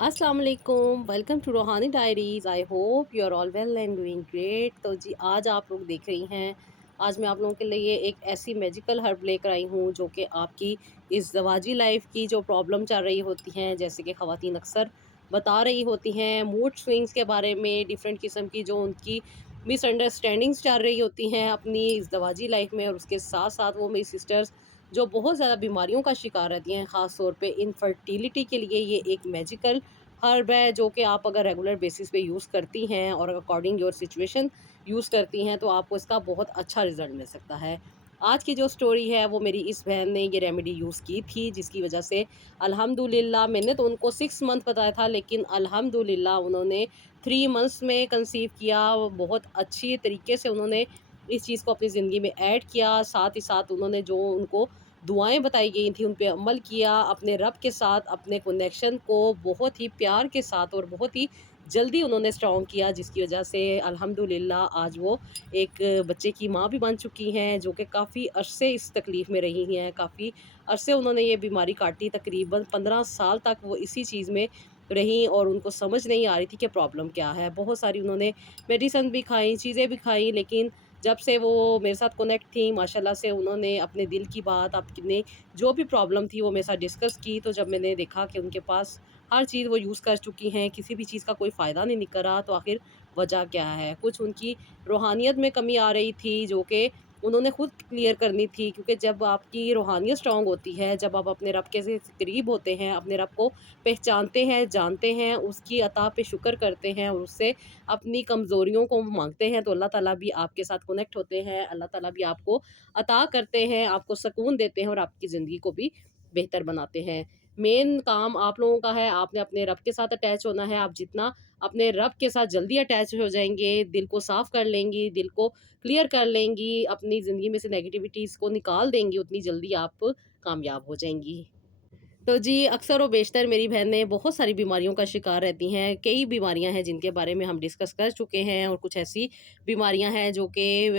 अस्सलाम वालेकुम, welcome to Ruhani diaries. I hope you are all well and doing great. तो जी आज आप लोग देख रही हैं, आज मैं आप लोगों के लिए एक ऐसी मैजिकल हर्ब लेकर आई हूँ जो कि आपकी इस ज़वाजी लाइफ की जो प्रॉब्लम चल रही होती हैं, जैसे कि ख़वातीन अक्सर बता रही होती हैं मूड स्विंग्स के बारे में, डिफरेंट किस्म की जो उनकी मिसअंडरस्टैंडिंग्स चल रही होती हैं अपनी इस ज़वाजी लाइफ में, और उसके साथ साथ वो मेरी सिस्टर्स जो बहुत ज़्यादा बीमारियों का शिकार रहती हैं, ख़ास तौर पे इनफर्टिलिटी के लिए ये एक मैजिकल हर्ब है जो कि आप अगर रेगुलर बेसिस पे यूज़ करती हैं और अकॉर्डिंग योर सिचुएशन यूज़ करती हैं तो आपको इसका बहुत अच्छा रिज़ल्ट मिल सकता है। आज की जो स्टोरी है वो मेरी इस बहन ने ये रेमेडी यूज़ की थी, जिसकी वज़ह से अल्हम्दुलिल्लाह, मैंने तो उनको 6 मंथ बताया था लेकिन अल्हम्दुलिल्लाह उन्होंने 3 मंथ्स में कंसीव किया। बहुत अच्छी तरीके से उन्होंने इस चीज़ को अपनी ज़िंदगी में ऐड किया। साथ ही साथ उन्होंने जो उनको दुआएँ बताई गई थी, उन पे अमल किया। अपने रब के साथ अपने कनेक्शन को बहुत ही प्यार के साथ और बहुत ही जल्दी उन्होंने स्ट्रॉन्ग किया, जिसकी वज़ह से अल्हम्दुलिल्लाह आज वो एक बच्चे की माँ भी बन चुकी हैं, जो कि काफ़ी अरसे इस तकलीफ़ में रही हैं। काफ़ी अरसे उन्होंने ये बीमारी काटी, तकरीबन 15 साल तक वो इसी चीज़ में रहीं और उनको समझ नहीं आ रही थी कि प्रॉब्लम क्या है। बहुत सारी उन्होंने मेडिसिन भी खाई, चीज़ें भी खाई, लेकिन जब से वो मेरे साथ कनेक्ट थी माशाल्लाह से उन्होंने अपने दिल की बात, अपने जो भी प्रॉब्लम थी वो मेरे साथ डिस्कस की। तो जब मैंने देखा कि उनके पास हर चीज़ वो यूज़ कर चुकी हैं, किसी भी चीज़ का कोई फ़ायदा नहीं निकल रहा, तो आखिर वजह क्या है? कुछ उनकी रूहानियत में कमी आ रही थी जो कि उन्होंने खुद क्लियर करनी थी, क्योंकि जब आपकी रूहानियत स्ट्रॉन्ग होती है, जब आप अपने रब के से करीब होते हैं, अपने रब को पहचानते हैं, जानते हैं, उसकी अता पे शुक्र करते हैं और उससे अपनी कमज़ोरियों को माँगते हैं, तो अल्लाह ताला भी आपके साथ कनेक्ट होते हैं। अल्लाह ताला भी आपको अता करते हैं, आपको सुकून देते हैं और आपकी ज़िंदगी को भी बेहतर बनाते हैं। मेन काम आप लोगों का है, आपने अपने रब के साथ अटैच होना है। आप जितना अपने रब के साथ जल्दी अटैच हो जाएँगे, दिल को साफ़ कर लेंगी, दिल को क्लियर कर लेंगी, अपनी ज़िंदगी में से नेगेटिविटीज़ को निकाल देंगी, उतनी जल्दी आप कामयाब हो जाएँगी। तो जी, अक्सर व बेशतर मेरी बहनें बहुत सारी बीमारियों का शिकार रहती हैं। कई बीमारियाँ हैं जिनके बारे में हम डिस्कस कर चुके हैं, और कुछ ऐसी बीमारियाँ हैं जो कि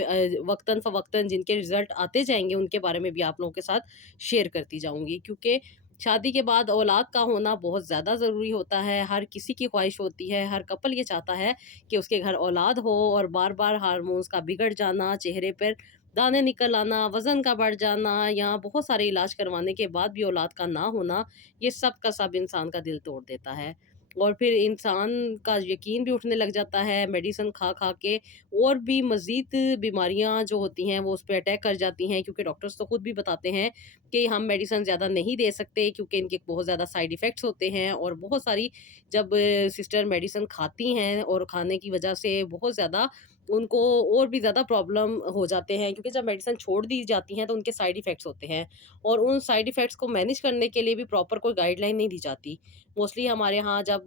वक़्तन-फ़वक़्तन जिनके रिज़ल्ट आते जाएँगे, उनके बारे में भी आप लोगों के साथ शेयर करती जाऊँगी। क्योंकि शादी के बाद औलाद का होना बहुत ज़्यादा ज़रूरी होता है। हर किसी की ख़्वाहिश होती है, हर कपल ये चाहता है कि उसके घर औलाद हो, और बार-बार हार्मोन्स का बिगड़ जाना, चेहरे पर दाने निकल आना, वज़न का बढ़ जाना, या बहुत सारे इलाज करवाने के बाद भी औलाद का ना होना, ये सब का सब इंसान का दिल तोड़ देता है। और फिर इंसान का यकीन भी उठने लग जाता है, मेडिसिन खा-खा के और भी मज़ीद बीमारियाँ जो होती हैं वो उस पे अटैक कर जाती हैं, क्योंकि डॉक्टर्स तो खुद भी बताते हैं कि हम मेडिसिन ज़्यादा नहीं दे सकते क्योंकि इनके बहुत ज़्यादा साइड इफ़ेक्ट्स होते हैं। और बहुत सारी जब सिस्टर मेडिसिन खाती हैं और खाने की वजह से बहुत ज़्यादा उनको और भी ज़्यादा प्रॉब्लम हो जाते हैं, क्योंकि जब मेडिसिन छोड़ दी जाती हैं तो उनके साइड इफ़ेक्ट्स होते हैं, और उन साइड इफ़ेक्ट्स को मैनेज करने के लिए भी प्रॉपर कोई गाइडलाइन नहीं दी जाती। मोस्टली हमारे यहाँ जब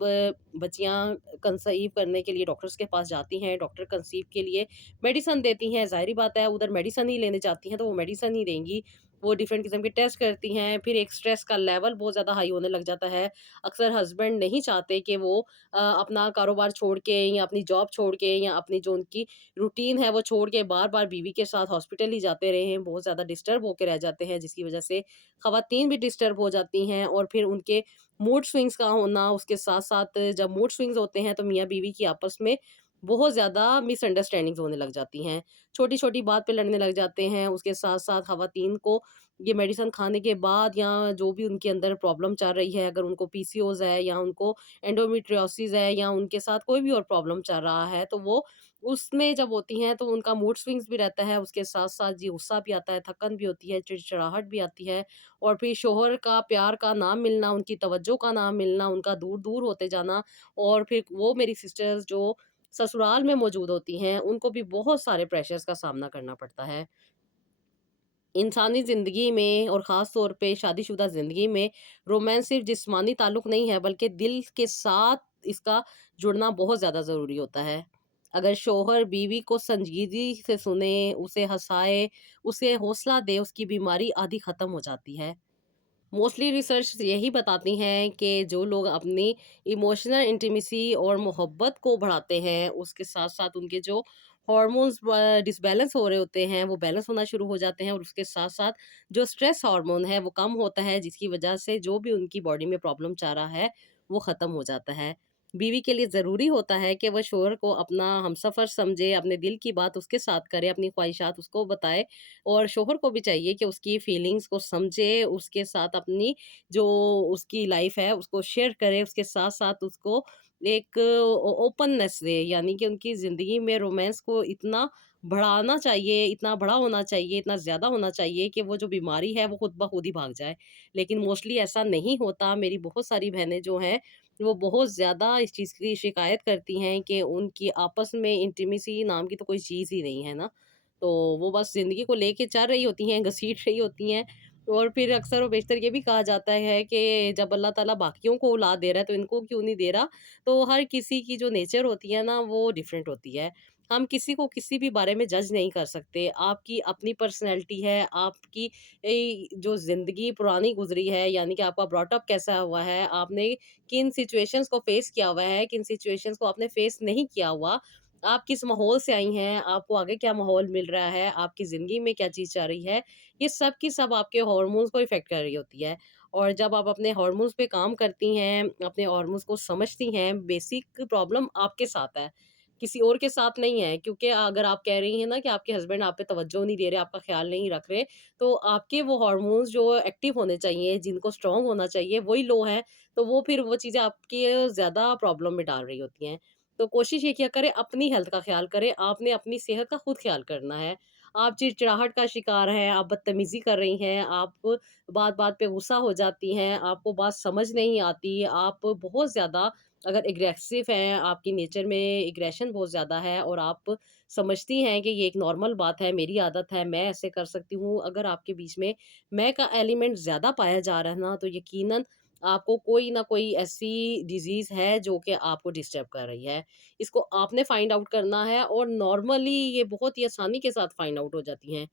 बच्चियाँ कंसीव करने के लिए डॉक्टर्स के पास जाती हैं, डॉक्टर कंसीव के लिए मेडिसिन देती हैं, ज़ाहिर-सी बात है उधर मेडिसिन ही लेने जाती हैं तो वो मेडिसिन ही देंगी। वो डिफरेंट किस्म के टेस्ट करती हैं, फिर एक स्ट्रेस का लेवल बहुत ज़्यादा हाई होने लग जाता है। अक्सर हस्बैंड नहीं चाहते कि वो अपना कारोबार छोड़ के या अपनी जॉब छोड़ के या अपनी जो उनकी रूटीन है वो छोड़ के बार-बार बीवी के साथ हॉस्पिटल ही जाते रहे हैं, बहुत ज़्यादा डिस्टर्ब होके रह जाते हैं, जिसकी वज़ह से ख़वातीन भी डिस्टर्ब हो जाती हैं। और फिर उनके मूड स्विंग्स का होना, उसके साथ-साथ जब मूड स्विंग्स होते हैं तो मियाँ-बीवी की आपस में बहुत ज़्यादा मिसअंडरस्टैंडिंग्स होने लग जाती हैं। छोटी-छोटी बात पे लड़ने लग जाते हैं। उसके साथ-साथ ख़वातीन को ये मेडिसिन खाने के बाद या जो भी उनके अंदर प्रॉब्लम चल रही है, अगर उनको पीसीओएस है या उनको एंडोमेट्रियोसिस है या उनके साथ कोई भी और प्रॉब्लम चल रहा है, तो वो उसमें जब होती हैं तो उनका मूड स्विंग्स भी रहता है, उसके साथ-साथ जी गुस्सा भी आता है, थकन भी होती है, चिड़चिड़ाहट भी आती है, और फिर शौहर का प्यार का ना मिलना, उनकी तवज्जो का ना मिलना, उनका दूर-दूर होते जाना। और फिर वो मेरी सिस्टर्स जो ससुराल में मौजूद होती हैं, उनको भी बहुत सारे प्रेशर्स का सामना करना पड़ता है। इंसानी ज़िंदगी में और ख़ास तौर पे शादीशुदा ज़िंदगी में रोमांस सिर्फ़ जिस्मानी ताल्लुक़ नहीं है, बल्कि दिल के साथ इसका जुड़ना बहुत ज़्यादा ज़रूरी होता है। अगर शौहर बीवी को संजीदगी से सुने, उसे हँसाए, उसे हौसला दे, उसकी बीमारी आधी ख़त्म हो जाती है। मोस्टली रिसर्च यही बताती हैं कि जो लोग अपनी इमोशनल इंटीमेसी और मोहब्बत को बढ़ाते हैं, उसके साथ-साथ उनके जो हॉर्मोन्स डिसबैलेंस हो रहे होते हैं, वो बैलेंस होना शुरू हो जाते हैं, और उसके साथ-साथ जो स्ट्रेस हार्मोन है, वो कम होता है, जिसकी वजह से जो भी उनकी बॉडी में प्रॉब्लम चल रहा है, वो ख़त्म हो जाता है। बीवी के लिए ज़रूरी होता है कि वह शौहर को अपना हमसफ़र समझे, अपने दिल की बात उसके साथ करे, अपनी ख़्वाहिशात उसको बताए और शौहर को भी चाहिए कि उसकी फीलिंग्स को समझे, उसके साथ अपनी जो उसकी लाइफ़ है उसको शेयर करे, उसके साथ-साथ उसको एक ओपननेस दे, यानी कि उनकी ज़िंदगी में रोमांस को इतना बढ़ाना चाहिए, इतना बड़ा होना चाहिए, इतना ज़्यादा होना चाहिए कि वो जो बीमारी है वो खुद ब खुद ही भाग जाए। लेकिन मोस्टली ऐसा नहीं होता। मेरी बहुत सारी बहनें जो हैं वो बहुत ज़्यादा इस चीज़ की शिकायत करती हैं कि उनकी आपस में इंटीमेसी नाम की तो कोई चीज़ ही नहीं है ना। तो वो बस ज़िंदगी को लेके चल रही होती हैं, घसीट रही होती हैं और फिर अक्सर और बेशतर ये भी कहा जाता है कि जब अल्लाह ताला बाकियों को औलाद दे रहा है तो इनको क्यों नहीं दे रहा? तो हर किसी की जो नेचर होती है ना वो डिफरेंट होती है। हम किसी को किसी भी बारे में जज नहीं कर सकते। आपकी अपनी पर्सनैलिटी है, आपकी जो ज़िंदगी पुरानी गुज़री है, यानी कि आपका ब्रॉट अप कैसा हुआ है, आपने किन सिचुएशंस को फेस किया हुआ है, किन सिचुएशंस को आपने फेस नहीं किया हुआ, आप किस माहौल से आई हैं, आपको आगे क्या माहौल मिल रहा है, आपकी ज़िंदगी में क्या चीज़ चल रही है, ये सब की सब आपके हार्मोन्स को इफ़ेक्ट कर रही होती है। और जब आप अपने हार्मोन्स पे काम करती हैं, अपने हार्मोन्स को समझती हैं, बेसिक प्रॉब्लम आपके साथ है, किसी और के साथ नहीं है। क्योंकि अगर आप कह रही हैं ना कि आपके हस्बैंड आप पे तवज्जो नहीं दे रहे, आपका ख़्याल नहीं रख रहे, तो आपके वो हार्मोन्स जो एक्टिव होने चाहिए, जिनको स्ट्रॉन्ग होना चाहिए, वही लो हैं, तो वो फिर वो चीज़ें आपके ज़्यादा प्रॉब्लम में डाल रही होती हैं। तो कोशिश ये किया करें अपनी हेल्थ का ख़्याल करें, आपने अपनी सेहत का खुद ख़्याल करना है। आप चिड़चिड़ाहट का शिकार हैं, आप बदतमीज़ी कर रही हैं, आप बात-बात पे गुस्सा हो जाती हैं, आपको बात समझ नहीं आती, आप बहुत ज़्यादा अगर एग्रेसिव हैं, आपकी नेचर में एग्रेशन बहुत ज़्यादा है और आप समझती हैं कि ये एक नॉर्मल बात है, मेरी आदत है, मैं ऐसे कर सकती हूँ। अगर आपके बीच में मैं का एलिमेंट ज़्यादा पाया जा रहा है ना, तो यकीनन आपको कोई ना कोई ऐसी डिज़ीज़ है जो कि आपको डिस्टर्ब कर रही है। इसको आपने फाइंड आउट करना है और नॉर्मली ये बहुत ही आसानी के साथ फाइंड आउट हो जाती हैं।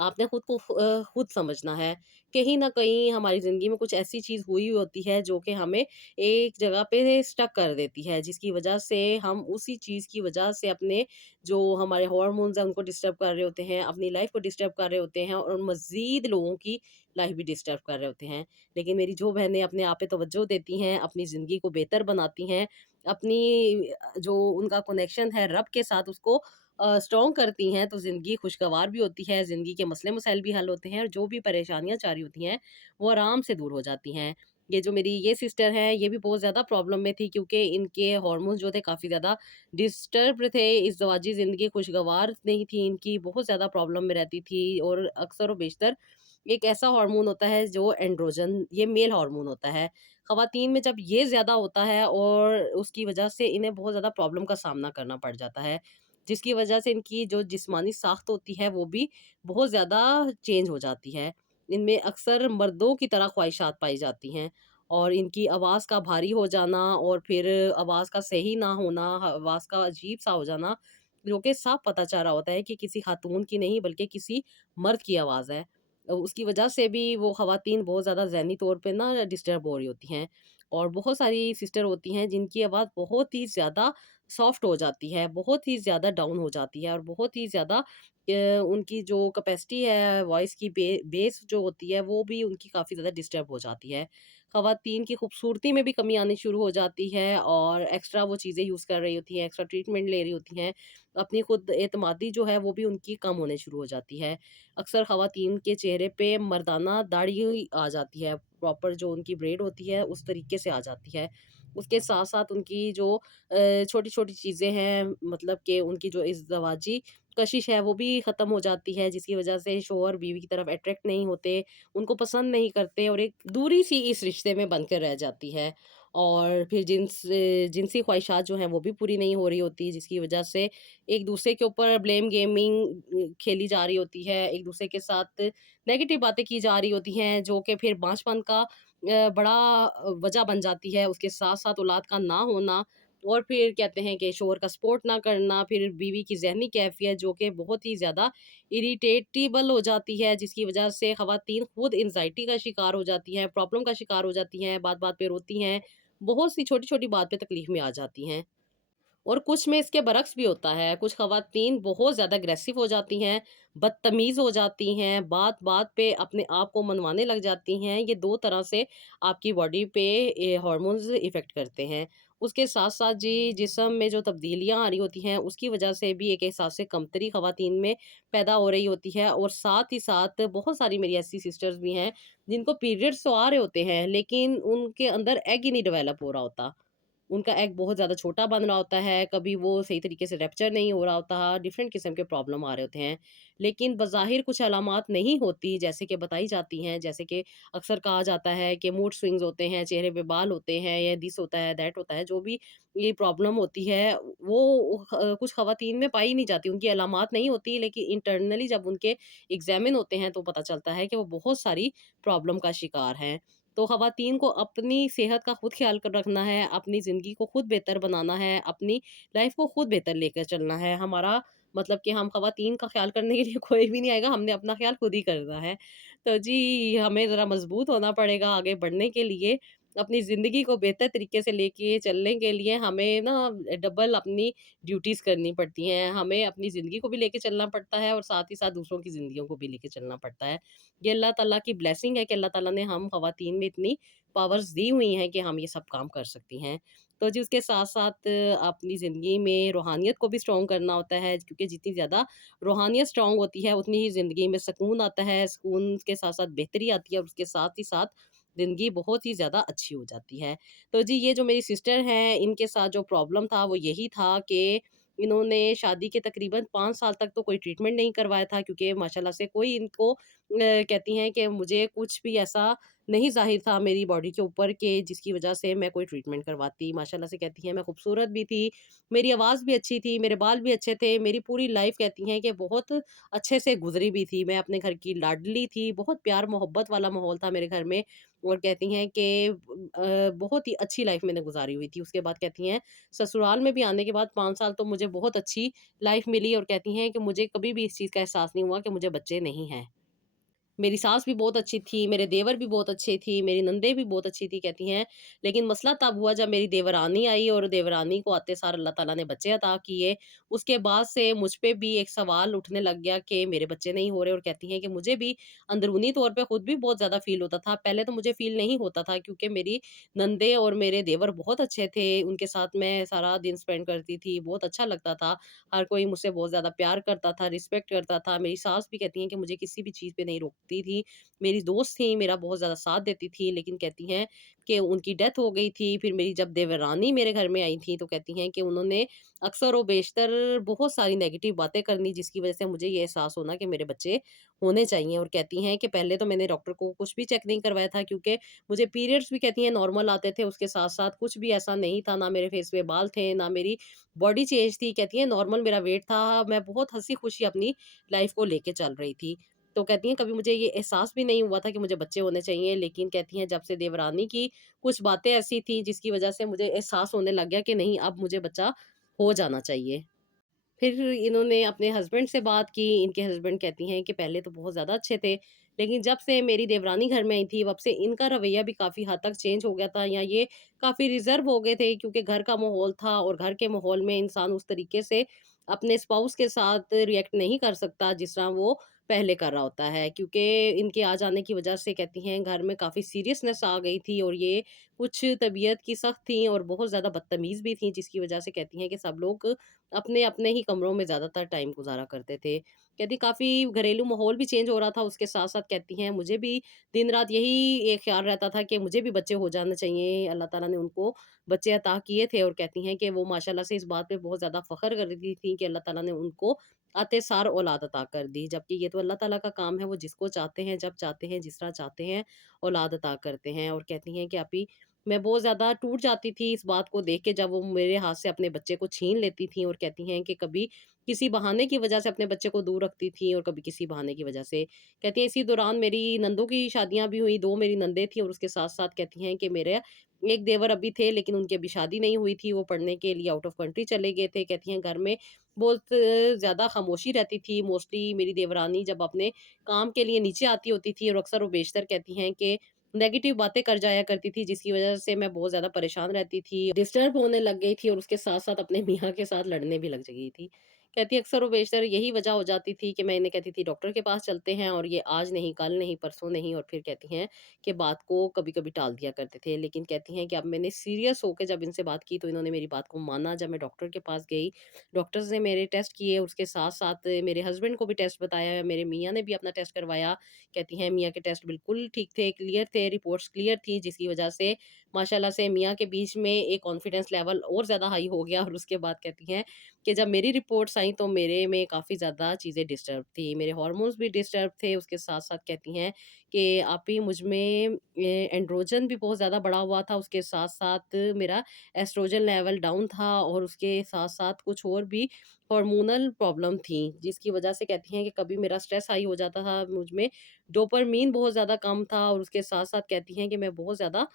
आपने खुद को खुद समझना है। कहीं न कहीं हमारी ज़िंदगी में कुछ ऐसी चीज़ हुई होती है जो कि हमें एक जगह पे स्टक कर देती है, जिसकी वज़ह से हम उसी चीज़ की वज़ह से अपने जो हमारे हॉर्मोन्स हैं उनको डिस्टर्ब कर रहे होते हैं, अपनी लाइफ़ को डिस्टर्ब कर रहे होते हैं और मज़ीद लोगों की लाइफ़ भी डिस्टर्ब कर रहे होते हैं। लेकिन मेरी जो बहनें अपने आप पे तवज्जो देती हैं, अपनी ज़िंदगी को बेहतर बनाती हैं, अपनी जो उनका कनेक्शन है रब के साथ उसको स्ट्रॉन्ग करती हैं तो ज़िंदगी खुशगवार भी होती है, ज़िंदगी के मसले-मसाइल भी हल होते हैं और जो भी परेशानियाँ चल रही होती हैं, वो आराम से दूर हो जाती हैं। ये जो मेरी ये सिस्टर हैं, ये भी बहुत ज़्यादा प्रॉब्लम में थी क्योंकि इनके हार्मोन्स जो थे काफ़ी ज़्यादा डिस्टर्ब्ड थे, इज़दवाजी ज़िंदगी खुशगवार नहीं थी इनकी, बहुत ज़्यादा प्रॉब्लम में रहती थी और अक्सर व बेशतर एक ऐसा हार्मोन होता है जो एंड्रोजन, ये मेल हार्मोन होता है। ख़वातीन में जब ये ज़्यादा होता है और उसकी वजह से इन्हें बहुत ज़्यादा प्रॉब्लम का सामना करना पड़ जाता है। जिसकी वजह से इनकी जो जिस्मानी साख़्त होती है वो भी बहुत ज़्यादा चेंज हो जाती है। इनमें अक्सर मर्दों की तरह ख़्वाहिशात पाई जाती हैं और इनकी आवाज़ का भारी हो जाना और फिर आवाज़ का सही ना होना, आवाज़ का अजीब-सा हो जाना, जो कि साफ़ पता चल रहा होता है कि किसी ख़ातून की नहीं बल्कि किसी मर्द की आवाज़ है। उसकी वजह से भी वो ख़वातीन बहुत ज़्यादा ज़हनी तौर पे ना डिस्टर्ब हो रही होती हैं और बहुत सारी सिस्टर होती हैं जिनकी आवाज़ बहुत ही ज़्यादा सॉफ्ट हो जाती है, बहुत ही ज़्यादा डाउन हो जाती है और बहुत ही ज़्यादा उनकी जो कैपेसिटी है वॉइस की बेस जो होती है वो भी उनकी काफ़ी ज़्यादा डिस्टर्ब हो जाती है। ख़वातीन की खूबसूरती में भी कमी आनी शुरू हो जाती है और एक्स्ट्रा वो चीज़ें यूज़ कर रही होती हैं, एक्स्ट्रा ट्रीटमेंट ले रही होती हैं। अपनी खुद एतमादी जो है वो भी उनकी कम होने शुरू हो जाती है। अक्सर ख़वातीन के चेहरे पे मर्दाना दाढ़ी आ जाती है, प्रॉपर जो उनकी ब्रेड होती है उस तरीके से आ जाती है। उसके साथ-साथ उनकी जो छोटी-छोटी चीज़ें हैं, मतलब कि उनकी जो इज़दवाजी कशिश है वो भी ख़त्म हो जाती है जिसकी वज़ह से शौहर बीवी की तरफ अट्रैक्ट नहीं होते, उनको पसंद नहीं करते और एक दूरी-सी इस रिश्ते में बनकर रह जाती है। और फिर जिनसी ख़्वाहिशात जो हैं वो भी पूरी नहीं हो रही होती जिसकी वज़ह से एक-दूसरे के ऊपर ब्लेम गेमिंग खेली जा रही होती है, एक-दूसरे के साथ नेगेटिव बातें की जा रही होती हैं जो कि फिर बाँझपन का बड़ा वजह बन जाती है। उसके साथ-साथ औलाद का ना होना और फिर कहते हैं कि शोहर का सपोर्ट ना करना, फिर बीवी की ज़हनी कैफ़ियत जो कि बहुत ही ज़्यादा इरिटेटेबल हो जाती है, जिसकी वजह से ख़वातीन खुद एंग्ज़ायटी का शिकार हो जाती हैं, प्रॉब्लम का शिकार हो जाती हैं, बात-बात पे रोती हैं, बहुत सी छोटी-छोटी बात पे तकलीफ़ में आ जाती हैं। और कुछ में इसके बरक्स भी होता है। कुछ ख़वातीन बहुत ज़्यादा अग्रेसिव हो जाती हैं, बदतमीज़ हो जाती हैं, बात-बात पे अपने आप को मनवाने लग जाती हैं। ये 2 तरह से आपकी बॉडी पे हॉर्मोन्स इफ़ेक्ट करते हैं। उसके साथ-साथ जी जिस्म में जो तब्दीलियाँ आ रही होती हैं, उसकी वजह से भी एक एहसास कमतरी ख़वातीन में पैदा हो रही होती है, और साथ ही साथ बहुत सारी मेरी ऐसी सिस्टर्स भी हैं, जिनको पीरियड्स तो आ रहे होते हैं, लेकिन उनके अंदर एग ही नहीं डेवलप हो रहा होता। उनका एग बहुत ज़्यादा छोटा बन रहा होता है, कभी वो सही तरीके से रप्चर नहीं हो रहा होता, डिफरेंट किस्म के प्रॉब्लम आ रहे होते हैं। लेकिन बज़ाहिर कुछ अलामात नहीं होती जैसे कि बताई जाती हैं, जैसे कि अक्सर कहा जाता है कि मूड स्विंग्स होते हैं, चेहरे पे बाल होते हैं, या दिस होता है, दैट होता है, जो भी ये प्रॉब्लम होती है, वो कुछ ख़वातीन में पाई नहीं जाती, उनकी अलामात नहीं होती, लेकिन इंटरनली जब उनके एग्ज़ामिन होते हैं, तो पता चलता है कि वो बहुत सारी प्रॉब्लम का शिकार हैं। तो ख़वातीन को अपनी सेहत का खुद ख़्याल कर रखना है, अपनी ज़िंदगी को खुद बेहतर बनाना है, अपनी लाइफ़ को खुद बेहतर लेकर चलना है। हमारा मतलब कि हम ख़वातीन का ख़्याल करने के लिए कोई भी नहीं आएगा, हमने अपना ख़्याल खुद ही करना है। तो जी, हमें ज़रा मज़बूत होना पड़ेगा आगे बढ़ने के लिए। अपनी ज़िंदगी को बेहतर तरीके से लेके चलने के लिए हमें ना डबल अपनी ड्यूटीज़ करनी पड़ती हैं। हमें अपनी ज़िंदगी को भी लेके चलना पड़ता है, और साथ ही साथ दूसरों की ज़िंदगियों को भी लेके चलना पड़ता है। ये अल्लाह ताला की ब्लेसिंग है कि अल्लाह ताला ने हम ख़वातीन में इतनी पावर्स दी हुई हैं कि हम ये सब काम कर सकती हैं। तो जी उसके साथ-साथ अपनी ज़िंदगी में रूहानियत को भी स्ट्रॉन्ग करना होता है, क्योंकि जितनी ज़्यादा रूहानियत स्ट्रॉन्ग होती है, उतनी ही ज़िंदगी में सुकून आता है। सुकून के साथ-साथ बेहतरी आती है, और उसके साथ ही साथ ज़िंदगी बहुत ही ज़्यादा अच्छी हो जाती है। तो जी ये जो मेरी सिस्टर हैं, इनके साथ जो प्रॉब्लम था वो यही था कि इन्होंने शादी के तकरीबन 5 साल तक तो कोई ट्रीटमेंट नहीं करवाया था, क्योंकि माशाल्लाह से कोई इनको कहती हैं कि मुझे कुछ भी ऐसा नहीं ज़ाहिर था मेरी बॉडी के ऊपर कि जिसकी वज़ह से मैं कोई ट्रीटमेंट करवाती। माशाल्लाह से कहती हैं मैं खूबसूरत भी थी, मेरी आवाज़ भी अच्छी थी, मेरे बाल भी अच्छे थे, मेरी पूरी लाइफ़ कहती हैं कि बहुत अच्छे से गुज़री भी थी। मैं अपने घर की लाडली थी, बहुत प्यार मोहब्बत वाला माहौल था मेरे घर में, और कहती हैं कि बहुत ही अच्छी लाइफ़ मैंने गुज़ारी हुई थी। उसके बाद कहती हैं ससुराल में भी आने के बाद 5 साल तो मुझे बहुत अच्छी लाइफ़ मिली, और कहती हैं कि मुझे कभी भी इस चीज़ का एहसास नहीं हुआ कि मुझे बच्चे नहीं हैं। मेरी सास भी बहुत अच्छी थी, मेरे देवर भी बहुत अच्छे थी, मेरी नंदें भी बहुत अच्छी थी कहती हैं। लेकिन मसला तब हुआ जब मेरी देवरानी आई, और देवरानी को आते सार अल्लाह ताला ने बच्चे अता किए। उसके बाद से मुझ पे भी एक सवाल उठने लग गया कि मेरे बच्चे नहीं हो रहे, और कहती हैं कि मुझे भी अंदरूनी तौर पे खुद भी बहुत ज़्यादा फ़ील होता था। पहले तो मुझे फ़ील नहीं होता था, क्योंकि मेरी नंदें और मेरे देवर बहुत अच्छे थे, उनके साथ मैं सारा दिन स्पेंड करती थी, बहुत अच्छा लगता था। हर कोई मुझसे बहुत ज़्यादा प्यार करता था, रिस्पेक्ट करता था। मेरी सास भी कहती हैं कि मुझे किसी भी चीज़ पे नहीं रोकती थी। मेरी दोस्त थी, मेरा बहुत ज़्यादा साथ देती थी, लेकिन कहती हैं कि उनकी डेथ हो गई थी। फिर मेरी जब देवरानी मेरे घर में आई थी, तो कहती हैं कि उन्होंने अक्सर व बेशतर बहुत सारी नेगेटिव बातें करनी, जिसकी वज़ह से मुझे ये एहसास होना कि मेरे बच्चे होने चाहिए। और कहती हैं कि पहले तो मैंने डॉक्टर को कुछ भी चेक नहीं करवाया था, क्योंकि मुझे पीरियड्स भी कहती हैं नॉर्मल आते थे, उसके साथ-साथ कुछ भी ऐसा नहीं था, ना मेरे फेस पे बाल थे, ना मेरी बॉडी चेंज थी। कहती हैं नॉर्मल मेरा वेट था, मैं बहुत हँसी-खुशी अपनी लाइफ़ को लेके चल रही थी। तो कहती हैं कभी मुझे ये एहसास भी नहीं हुआ था कि मुझे बच्चे होने चाहिए, लेकिन कहती हैं जब से देवरानी की कुछ बातें ऐसी थी जिसकी वज़ह से मुझे एहसास होने लग गया कि नहीं, अब मुझे बच्चा हो जाना चाहिए। फिर इन्होंने अपने हस्बैंड से बात की, इनके हस्बैंड कहती हैं कि पहले तो बहुत ज़्यादा अच्छे थे, लेकिन जब से मेरी देवरानी घर में आई थी, तब से इनका रवैया भी काफ़ी हद तक चेंज हो गया था, या ये काफ़ी रिज़र्व हो गए थे, क्योंकि घर का माहौल था, और घर के माहौल में इंसान उस तरीके से अपने स्पाउस के साथ रिएक्ट नहीं कर सकता, जिस तरह वो पहले कर रहा होता है। क्योंकि इनके आ जाने की वज़ह से कहती हैं घर में काफ़ी सीरियसनेस आ गई थी, और ये कुछ तबीयत की सख्त थीं, और बहुत ज़्यादा बदतमीज़ भी थीं, जिसकी वज़ह से कहती हैं कि सब लोग अपने-अपने ही कमरों में ज़्यादातर टाइम गुज़ारा करते थे। कहती काफ़ी घरेलू माहौल भी चेंज हो रहा था, उसके साथ-साथ कहती हैं मुझे भी दिन-रात यही एक ख़्याल रहता था कि मुझे भी बच्चे हो जाने चाहिए। अल्लाह ताला ने उनको बच्चे अता किए थे, और कहती हैं कि वो माशाल्लाह से इस बात पे बहुत ज़्यादा फ़ख्र करती थी कि अल्लाह ताला ने उनको आते सार औलाद अता कर दी। जबकि ये तो अल्लाह ताला का काम है, वो जिसको चाहते हैं, जब चाहते हैं, जिस तरह चाहते हैं, औलाद अता करते हैं। और कहती हैं कि अभी मैं बहुत ज़्यादा टूट जाती थी इस बात को देख के, जब वो मेरे हाथ से अपने बच्चे को छीन लेती थीं, और कहती हैं कि कभी किसी बहाने की वजह से अपने बच्चे को दूर रखती थीं, और कभी किसी बहाने की वजह से। कहती हैं इसी दौरान मेरी नंदों की शादियाँ भी हुई, 2 मेरी नंदें थीं, और उसके साथ-साथ कहती हैं कि मेरे एक देवर अभी थे, लेकिन उनकी अभी शादी नहीं हुई थी, वो पढ़ने के लिए आउट ऑफ कंट्री चले गए थे। कहती हैं घर में बहुत ज़्यादा खामोशी रहती थी। मोस्टली मेरी देवरानी जब अपने काम के लिए नीचे आती होती थी, और अक्सर वो बेशतर कहती हैं कि नेगेटिव बातें कर जाया करती थी, जिसकी वज़ह से मैं बहुत ज़्यादा परेशान रहती थी, डिस्टर्ब होने लग गई थी और उसके साथ-साथ अपने मियाँ के साथ लड़ने भी लग ज गई थी। कहती अक्सर और बेशतर यही वजह हो जाती थी कि मैं इन्हें कहती थी डॉक्टर के पास चलते हैं, और ये आज नहीं, कल नहीं, परसों नहीं, और फिर कहती हैं कि बात को कभी-कभी टाल दिया करते थे। लेकिन कहती हैं कि अब मैंने सीरियस होके जब इनसे बात की तो इन्होंने मेरी बात को माना। जब मैं डॉक्टर के पास गई, डॉक्टर्स ने मेरे टेस्ट किए, उसके साथ-साथ मेरे हस्बैंड को भी टेस्ट बताया, मेरे मियाँ ने भी अपना टेस्ट करवाया। कहती हैं मियाँ के टेस्ट बिल्कुल ठीक थे, क्लियर थे, रिपोर्ट्स क्लियर थी, जिसकी वजह से माशाल्लाह से मियाँ के बीच में एक कॉन्फिडेंस लेवल और ज़्यादा हाई हो गया। और उसके बाद कहती हैं कि जब मेरी रिपोर्ट्स आई तो मेरे में काफ़ी ज़्यादा चीज़ें डिस्टर्ब थी, मेरे हार्मोन्स भी डिस्टर्ब थे। उसके साथ-साथ कहती हैं कि आप ही मुझ में एंड्रोजन भी बहुत ज़्यादा बढ़ा हुआ था, उसके साथ-साथ मेरा एस्ट्रोजन लेवल डाउन था, और उसके साथ-साथ कुछ और भी हार्मोनल प्रॉब्लम थी, जिसकी वजह से कहती हैं कि कभी मेरा स्ट्रेस हाई हो जाता था, मुझ में डोपामाइन बहुत ज़्यादा कम था, और उसके साथ-साथ कहती हैं कि मैं बहुत ज़्यादा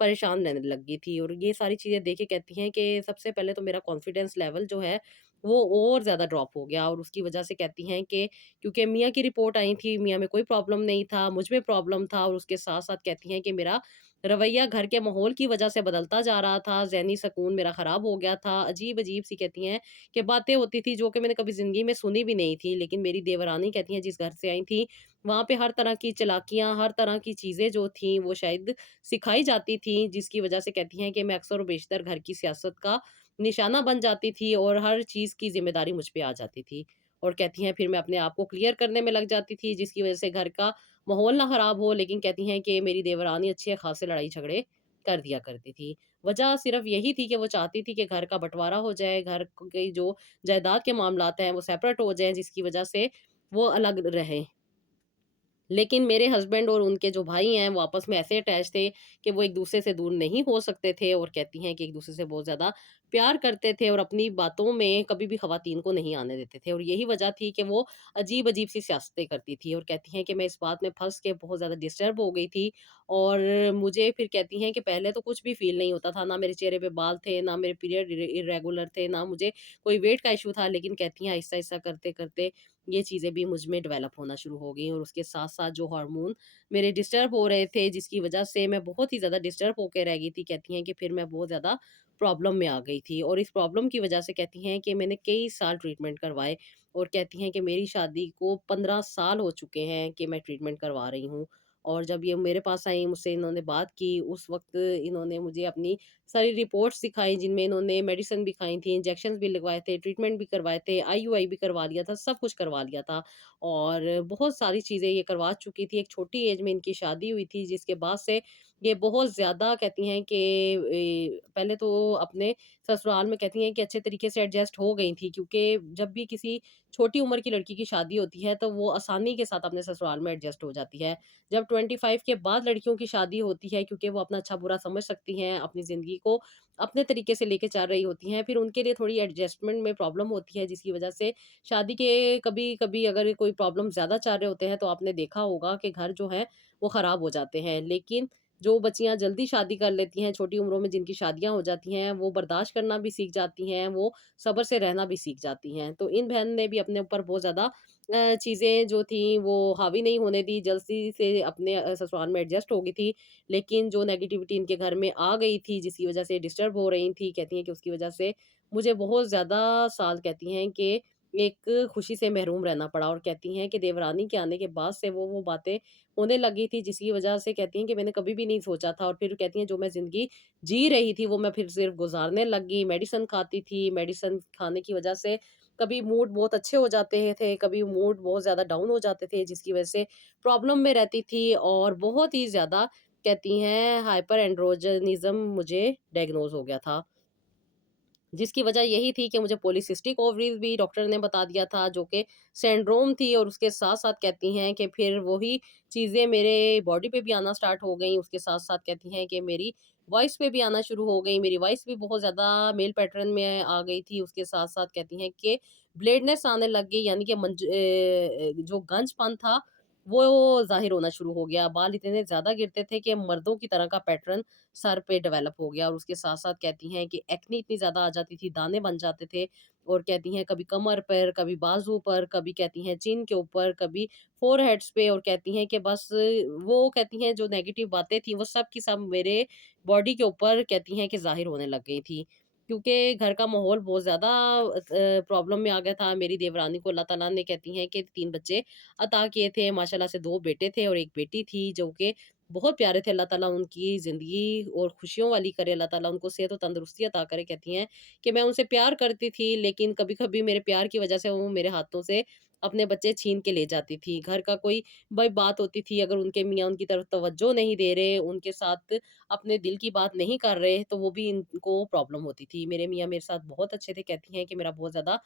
परेशान रहने लगी थी। और ये सारी चीज़ें देख के कहती हैं कि सबसे पहले तो मेरा कॉन्फिडेंस लेवल जो है वो और ज़्यादा ड्रॉप हो गया, और उसकी वजह से कहती हैं कि क्योंकि मियाँ की रिपोर्ट आई थी, मियाँ में कोई प्रॉब्लम नहीं था, मुझ में प्रॉब्लम था, और उसके साथ-साथ कहती हैं कि मेरा रवैया घर के माहौल की वजह से बदलता जा रहा था, ज़हनी सुकून मेरा ख़राब हो गया था। अजीब-अजीब सी कहती हैं कि बातें होती थी जो कि मैंने कभी ज़िंदगी में सुनी भी नहीं थी। लेकिन मेरी देवरानी कहती हैं जिस घर से आई थी, वहाँ पे हर तरह की चालाकियाँ, हर तरह की चीज़ें जो थीं वो शायद सिखाई जाती थीं, जिसकी वजह से कहती हैं कि मैं अक्सर और बेशतर घर की सियासत का निशाना बन जाती थी, और हर चीज़ की ज़िम्मेदारी मुझ पे आ जाती थी। और कहती हैं फिर मैं अपने आप को क्लियर करने में लग जाती थी, जिसकी वजह से घर का माहौल ना ख़राब हो। लेकिन कहती हैं कि मेरी देवरानी अच्छे ख़ासे लड़ाई-झगड़े कर दिया करती थी। वजह सिर्फ़ यही थी कि वो चाहती थी कि घर का बँटवारा हो जाए, घर की जो जायदाद के मामलात हैं वो सेपरेट हो जाएँ, जिसकी वजह से वो अलग रहें। लेकिन मेरे हस्बैंड और उनके जो भाई हैं, वो आपस में ऐसे अटैच थे कि वो एक-दूसरे से दूर नहीं हो सकते थे, और कहती हैं कि एक-दूसरे से बहुत ज़्यादा प्यार करते थे, और अपनी बातों में कभी भी ख़वातीन को नहीं आने देते थे, और यही वजह थी कि वो अजीब-अजीब सी सियासतें करती थी। और कहती हैं कि मैं इस बात में फँस के बहुत ज़्यादा डिस्टर्ब हो गई थी, और मुझे फिर कहती हैं कि पहले तो कुछ भी फ़ील नहीं होता था, ना मेरे चेहरे पे बाल थे, ना मेरे पीरियड इर्रेगुलर थे, ना मुझे कोई वेट का इश्यू था। लेकिन कहती हैं आहिस्ता-आहिस्ता करते-करते ये चीज़ें भी मुझ में डेवलप होना शुरू हो गई, और उसके साथ-साथ जो हार्मोन मेरे डिस्टर्ब हो रहे थे, जिसकी वजह से मैं बहुत ही ज़्यादा डिस्टर्ब होके रह गई थी। कहती हैं कि फिर मैं बहुत ज़्यादा प्रॉब्लम में आ गई थी, और इस प्रॉब्लम की वजह से कहती हैं कि मैंने कई साल ट्रीटमेंट करवाए, और कहती हैं कि मेरी शादी को 15 साल हो चुके हैं कि मैं ट्रीटमेंट करवा रही हूँ। और जब ये मेरे पास आई, मुझसे इन्होंने बात की, उस वक़्त इन्होंने मुझे अपनी सारी रिपोर्ट्स दिखाई, जिनमें इन्होंने मेडिसिन भी खाई थी, इंजेक्शंस भी लगवाए थे, ट्रीटमेंट भी करवाए थे, आईयूआई भी करवा लिया था, सब कुछ करवा लिया था, और बहुत सारी चीज़ें ये करवा चुकी थी। एक छोटी एज में इनकी शादी हुई थी, जिसके बाद से ये बहुत ज़्यादा कहती हैं कि पहले तो अपने ससुराल में कहती हैं कि अच्छे तरीके से एडजस्ट हो गई थी, क्योंकि जब भी किसी छोटी उम्र की लड़की की शादी होती है, तो वो आसानी के साथ अपने ससुराल में एडजस्ट हो जाती है। जब 25 के बाद लड़कियों की शादी होती है, क्योंकि वो अपना अच्छा-बुरा समझ सकती हैं, अपनी ज़िंदगी को अपने तरीके से लेके चल रही होती हैं, फिर उनके लिए थोड़ी एडजस्टमेंट में प्रॉब्लम होती है, जिसकी वजह से शादी के कभी-कभी अगर कोई प्रॉब्लम ज़्यादा चल रहे होते हैं, तो आपने देखा होगा कि घर जो है, वो ख़राब हो जाते हैं। लेकिन जो बच्चियाँ जल्दी शादी कर लेती हैं, छोटी उम्रों में जिनकी शादियाँ हो जाती हैं, वो बर्दाश्त करना भी सीख जाती हैं, वो सब्र से रहना भी सीख जाती हैं। तो इन बहन ने भी अपने ऊपर बहुत ज़्यादा चीज़ें जो थी वो हावी नहीं होने दी, जल्दी से अपने ससुराल में एडजस्ट हो गई थी। लेकिन जो नेगेटिविटी इनके घर में आ गई थी, जिसकी वजह से डिस्टर्ब हो रही थी, कहती हैं कि उसकी वजह से मुझे बहुत ज़्यादा साल कहती हैं कि एक खुशी से महरूम रहना पड़ा, और कहती हैं कि देवरानी के आने के बाद से वो बातें होने लगी थी, जिसकी वजह से कहती हैं कि मैंने कभी भी नहीं सोचा था, और फिर कहती हैं जो मैं ज़िंदगी जी रही थी वो मैं फिर सिर्फ़ गुज़ारने लगी, मेडिसिन खाती थी, मेडिसिन खाने की वजह से कभी मूड बहुत अच्छे हो जाते थे, कभी मूड बहुत ज़्यादा डाउन हो जाते थे, जिसकी वजह से प्रॉब्लम में रहती थी, और बहुत ही ज़्यादा कहती हैं हाइपर एंड्रोजनिज़्म मुझे डायग्नोज़ हो गया था। जिसकी वजह यही थी कि मुझे पॉलीसिस्टिक ओवरीज़ भी डॉक्टर ने बता दिया था, जो कि सिंड्रोम थी, और उसके साथ-साथ कहती हैं कि फिर वही चीज़ें मेरे बॉडी पे भी आना स्टार्ट हो गई। उसके साथ-साथ कहती हैं कि मेरी वॉइस पे भी आना शुरू हो गई। मेरी वॉइस भी बहुत ज़्यादा मेल पैटर्न में आ गई थी। उसके साथ-साथ कहती हैं कि ब्लेडनेस आने लग गई, यानी कि जो गंजपन था वो ज़ाहिर होना शुरू हो गया। बाल इतने ज़्यादा गिरते थे कि मर्दों की तरह का पैटर्न सर पे डेवलप हो गया, और उसके साथ-साथ कहती हैं कि एक्ने इतनी ज़्यादा आ जाती थी, दाने बन जाते थे, और कहती हैं कभी कमर पर, कभी बाजू पर, कभी कहती हैं चिन के ऊपर, कभी फ़ोरहेड्स पे, और कहती हैं कि बस वो कहती हैं जो नेगेटिव बातें थी वो सब की सब मेरे बॉडी के ऊपर कहती हैं कि ज़ाहिर होने लग गई थी। क्योंकि घर का माहौल बहुत ज़्यादा प्रॉब्लम में आ गया था। मेरी देवरानी को अल्लाह ताला ने कहती हैं कि 3 बच्चे अता किए थे। माशाल्लाह से 2 बेटे थे और 1 बेटी थी, जो कि बहुत प्यारे थे। अल्लाह ताला उनकी ज़िंदगी और खुशियों वाली करे, अल्लाह ताला उनको सेहत और तंदुरुस्ती अता करे। कहती हैं कि मैं उनसे प्यार करती थी, लेकिन कभी-कभी मेरे प्यार की वज़ह से वो मेरे हाथों से अपने बच्चे छीन के ले जाती थी। घर का कोई भाई बात होती थी, अगर उनके मियाँ उनकी तरफ तवज्जो नहीं दे रहे, उनके साथ अपने दिल की बात नहीं कर रहे, तो वो भी इनको प्रॉब्लम होती थी। मेरे मियाँ मेरे साथ बहुत अच्छे थे, कहती हैं कि मेरा बहुत ज़्यादा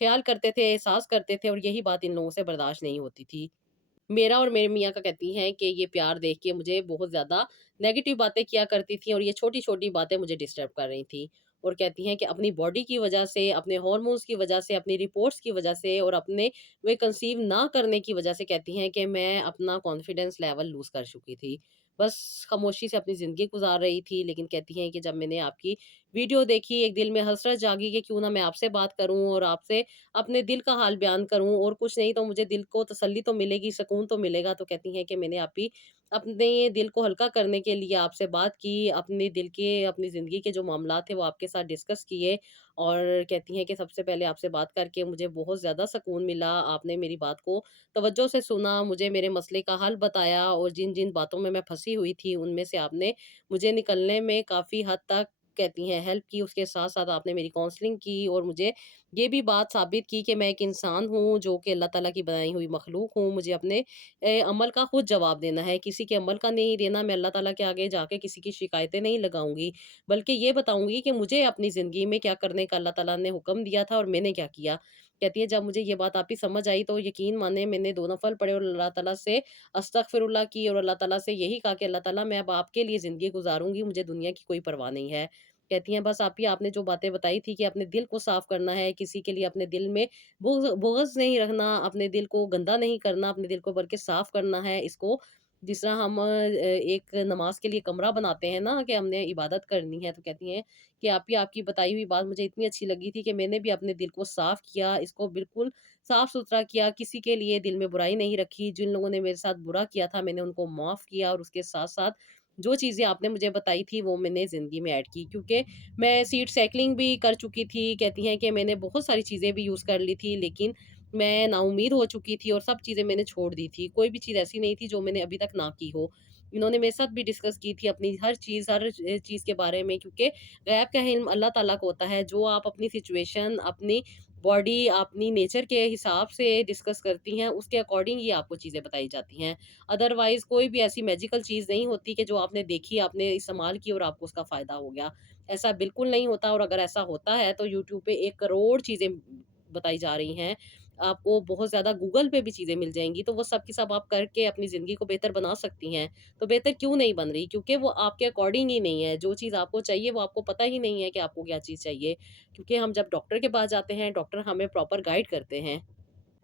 ख़्याल करते थे, एहसास करते थे, और यही बात इन लोगों से बर्दाश्त नहीं होती थी। मेरा और मेरे मियाँ का कहती हैं कि ये प्यार देख के मुझे बहुत ज़्यादा नेगेटिव बातें किया करती थी, और ये छोटी-छोटी बातें मुझे डिस्टर्ब कर रही थी। और कहती हैं कि अपनी बॉडी की वज़ह से, अपने हॉर्मोन्स की वज़ह से, अपनी रिपोर्ट्स की वज़ह से, और अपने वे कंसीव ना करने की वज़ह से, कहती हैं कि मैं अपना कॉन्फिडेंस लेवल लूज़ कर चुकी थी। बस खामोशी से अपनी ज़िंदगी गुज़ार रही थी, लेकिन कहती हैं कि जब मैंने आपकी वीडियो देखी, एक दिल में हसरत जागी कि क्यों ना मैं आपसे बात करूँ और आपसे अपने दिल का हाल बयान करूँ, और कुछ नहीं तो मुझे दिल को तसल्ली तो मिलेगी, सुकून तो मिलेगा। तो कहती हैं कि मैंने अपने दिल को हल्का करने के लिए आपसे बात की, अपने दिल के, अपनी ज़िंदगी के जो मामलात थे वो आपके साथ डिस्कस किए, और कहती हैं कि सबसे पहले आपसे बात करके मुझे बहुत ज़्यादा सुकून मिला। आपने मेरी बात को तवज्जो से सुना, मुझे मेरे मसले का हल बताया, और जिन-जिन बातों में मैं फँसी हुई थी, उनमें से आपने मुझे निकलने में काफ़ी हद तक कहती हैं हेल्प की। उसके साथ-साथ आपने मेरी काउंसलिंग की, और मुझे ये भी बात साबित की कि मैं एक इंसान हूँ, जो कि अल्लाह ताला की बनाई हुई मखलूक हूँ। मुझे अपने अमल का खुद जवाब देना है, किसी के अमल का नहीं देना। मैं अल्लाह ताला के आगे जाके किसी की शिकायतें नहीं लगाऊँगी, बल्कि ये बताऊँगी कि मुझे अपनी ज़िंदगी में क्या करने का अल्लाह ताला ने हुक्म दिया था और मैंने क्या किया। कहती है जब मुझे ये बात आपकी समझ आई, तो यकीन माने मैंने 2 नफ़ल पढ़े और अल्लाह ताला से अस्तगफिरुल्लाह की, और अल्लाह ताला से यही कहा कि अल्लाह ताला मैं अब आपके लिए ज़िंदगी गुज़ारूँगी, मुझे दुनिया की कोई परवाह नहीं है। कहती हैं बस आप ही आपने जो बातें बताई थी कि अपने दिल को साफ करना है, किसी के लिए अपने दिल में बुग़्ज़ नहीं रखना, अपने दिल को गंदा नहीं करना, अपने दिल को बल्कि साफ करना है। इसको जिस तरह हम एक नमाज़ के लिए कमरा बनाते हैं ना, कि हमने इबादत करनी है, तो कहती हैं कि आप ही आपकी बताई हुई बात मुझे इतनी अच्छी लगी थी कि मैंने भी अपने दिल को साफ किया, इसको बिल्कुल साफ-सुथरा किया, किसी के लिए दिल में बुराई नहीं रखी। जिन लोगों ने मेरे साथ बुरा किया था, मैंने उनको माफ़ किया, और उसके साथ-साथ जो चीज़ें आपने मुझे बताई थी वो मैंने ज़िंदगी में ऐड की, क्योंकि मैं सीड साइक्लिंग भी कर चुकी थी। कहती हैं कि मैंने बहुत सारी चीज़ें भी यूज़ कर ली थी, लेकिन मैं नाउम्मीद हो चुकी थी और सब चीज़ें मैंने छोड़ दी थी। कोई भी चीज़ ऐसी नहीं थी जो मैंने अभी तक ना की हो। इन्होंने मेरे साथ भी डिस्कस की थी अपनी हर चीज़ के बारे में, क्योंकि गैब का इल्म अल्लाह ताला को होता है। जो आप अपनी सिचुएशन, अपनी बॉडी, अपनी नेचर के हिसाब से डिस्कस करती हैं, उसके अकॉर्डिंग ही आपको चीज़ें बताई जाती हैं। अदरवाइज़ कोई भी ऐसी मैजिकल चीज़ नहीं होती कि जो आपने देखी, आपने इस्तेमाल की और आपको उसका फ़ायदा हो गया। ऐसा बिल्कुल नहीं होता, और अगर ऐसा होता है तो यूट्यूब पे 1 करोड़ चीज़ें बताई जा रही हैं। आपको बहुत ज़्यादा गूगल पे भी चीज़ें मिल जाएँगी, तो वो सब की सब आप करके अपनी ज़िंदगी को बेहतर बना सकती हैं। तो बेहतर क्यों नहीं बन रही? क्योंकि वो आपके अकॉर्डिंग ही नहीं है। जो चीज़ आपको चाहिए वो आपको पता ही नहीं है कि आपको क्या चीज़ चाहिए। क्योंकि हम जब डॉक्टर के पास जाते हैं, डॉक्टर हमें प्रॉपर गाइड करते हैं।